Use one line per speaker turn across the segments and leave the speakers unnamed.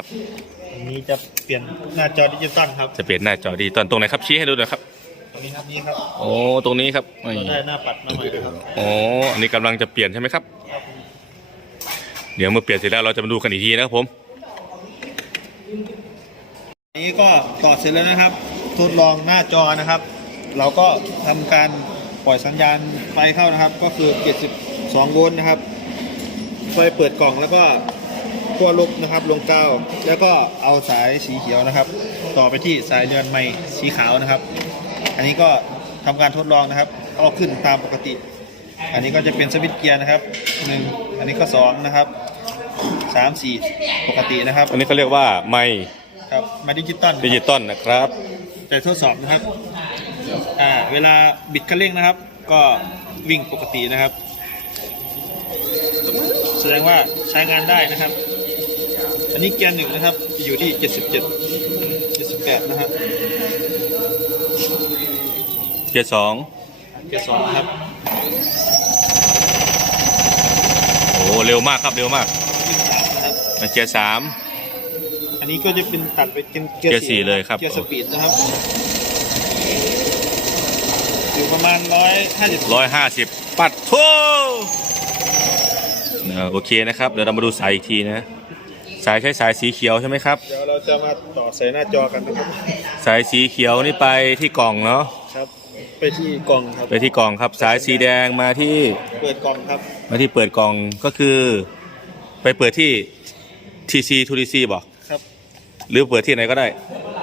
ครับ
อันนี้จะเปลี่ยนหน้าจอดิจิตอลครับ
จะเปลี่ยนหน้าจอดีตอนตรงไหนครับชี้ให้ดูหน่อยครับ
ตรงนี้ครับนี่ครับ
โอ้ตรงนี้ครับ
เราได้หน้าปัดมาใหม่ครับ
โอ้อันนี้กำลังจะเปลี่ยนใช่ไหมครับ
ครับผม
เดี๋ยวเมื่อเปลี่ยนเสร็จแล้วเราจะมาดูกันอีกทีนะครับผม
อันนี้ก็ต่อเสร็จแล้วนะครับ ทดลองหน้าจอนะครับ เราก็ทำการปล่อยสัญญาณไฟเข้านะครับ ก็คือ 72 โวลต์นะครับไฟเปิดกล่องแล้วก็ ขั้วลบนะครับลงเก้าแล้วก็เอาสายสีเขียวนะครับ ต่อไปที่สายเรือนไม้สีขาวนะครับ อันนี้ก็ทำการทดลองนะครับเอาขึ้นตามปกติ อันนี้ก็จะเป็นสวิตช์เกียร์นะครับหนึ่งอันนี้ก็สองนะครับสามสี่ปกตินะครับ
อันนี้เขาเรียกว่าไม
ครับไมาดิจิตอล
ดิจิตอลนะครับ
แต่ทดสอบนะครับอ่าเวลาบิดคันเร่งนะครับ ก็วิ่งปกตินะครับ แสดงว่าใช้งานได้นะครับ อันนี้เกียร์หนึ่งนะครับ อยู่ที่77 78นะครับ
เกียร์สอง
เกียร์สองนะครับ
โอ้เร็วมากครับเร็วมาก
เกียร์สามนะครับ
เกียร์สาม
อันนี้ก็จะเป็นตัดไปเป็น
เกียร์สี่เลยครับ
เกียร์สปีดนะครับอยู่ประมาณ150
ร้อยห้าสิบปัดโทโอเคนะครับ เดี๋ยวเรามาดูสายอีกทีนะ สายใช้สายสีเขียวใช่ไหมครับ
เดี๋ยวเราจะมาต่อใส่หน้าจอกันนะครับ
สายสีเขียวนี่ไปที่กล่องเนาะ
ครับ ไปที่กล่องครับ
ไปที่กล่องครับ สายสีแดงมาที่
เปิดกล่องครับ
มาที่เปิดกล่องก็คือ ไปเปิดที่ TC to TC บอก
ครับ
หรือเปิดที่ไหนก็ได้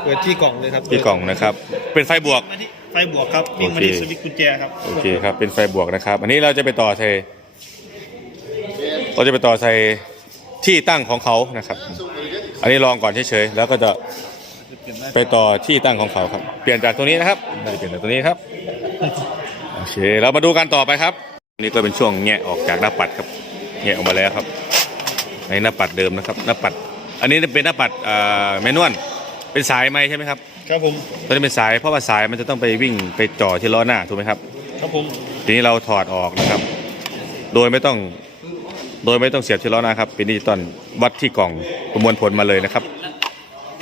เปิดที่กล่องเลยครับ
ที่กล่องนะครับ เป็นไฟบวก
มาที่ไฟบวกครับวิ่งมาที่
โอเค
สวิตช์กุญแจครับ
โอเคครับ เป็นไฟบวกนะครับ อันนี้เราจะไปต่อใส่เราจะไปต่อใส่ ที่ตั้งของเขานะครับ อันนี้ลองก่อนเฉยๆแล้วก็จะไปต่อที่ตั้งของเขาครับ เปลี่ยนจากตรงนี้นะครับเราจะเปลี่ยนจากตรงนี้ครับโอเคเรามาดูกันต่อไปครับอันนี้ก็เป็นช่วงแงะออกจากหน้าปัดครับแงะออกมาแล้วครับในหน้าปัดเดิมนะครับหน้าปัด อันนี้เป็นหน้าปัดเอ่อแมนนวลเป็นสายไหมใช่ไหมครับ
ครับผม
ตัวนี้เป็นสายเพราะว่าสายมันจะต้องไปวิ่งไปจ่อที่ล้อหน้าถูกไหมครับ
ครับผม
ทีนี้เราถอดออกนะครับ โดยไม่ต้อง โดยไม่ต้องเสียบที่ล้อหนะครับเป็นดิจิตอลวัดที่กล่องประมวลผลมาเลยนะครับ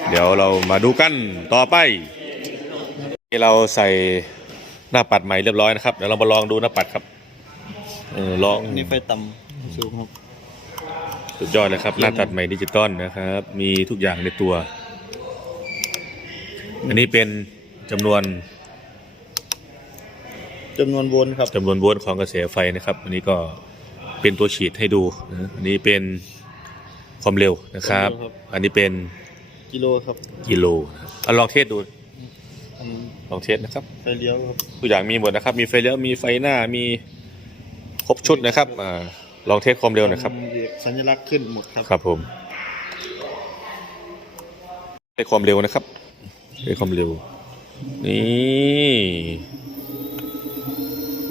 เดี๋ยวเรามาดูกันต่อไปนี่เราใส่หน้าปัดใหม่เรียบร้อยนะครับเดี๋ยวเรามาลองดูหน้าปัดครับเออลอง
อันนี้ไฟต่ำสูงครับ
สุดยอดเลยครับหน้าตัดใหม่ดิจิตอลนะครับ มีทุกอย่างในตัว อันนี้เป็นจำนวน
จำนวนโวลต์ครับ
จำนวนโวลต์ของกระแสไฟนะครับ อันนี้ก็ เป็นตัวฉีดให้ดูนะอันนี้เป็นความเร็วนะครับ อันนี้เป็น
กิโลครับ
กิโลนะครับอะลองเทสดู
อัน
ลองเทสนะครับ
ไฟเลี้ยวครับ
ทุกอย่างมีหมดนะครับ มีไฟเลี้ยวมีไฟหน้ามีครบชุดนะครับอ่าลองเทสความเร็วหนะครับ
สัญลักษณ์ขึ้นหมดครับ
ครับผมได้ความเร็วนะครับได้ความเร็ว นี่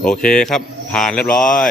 โอเคครับ ผ่านเรียบร้อย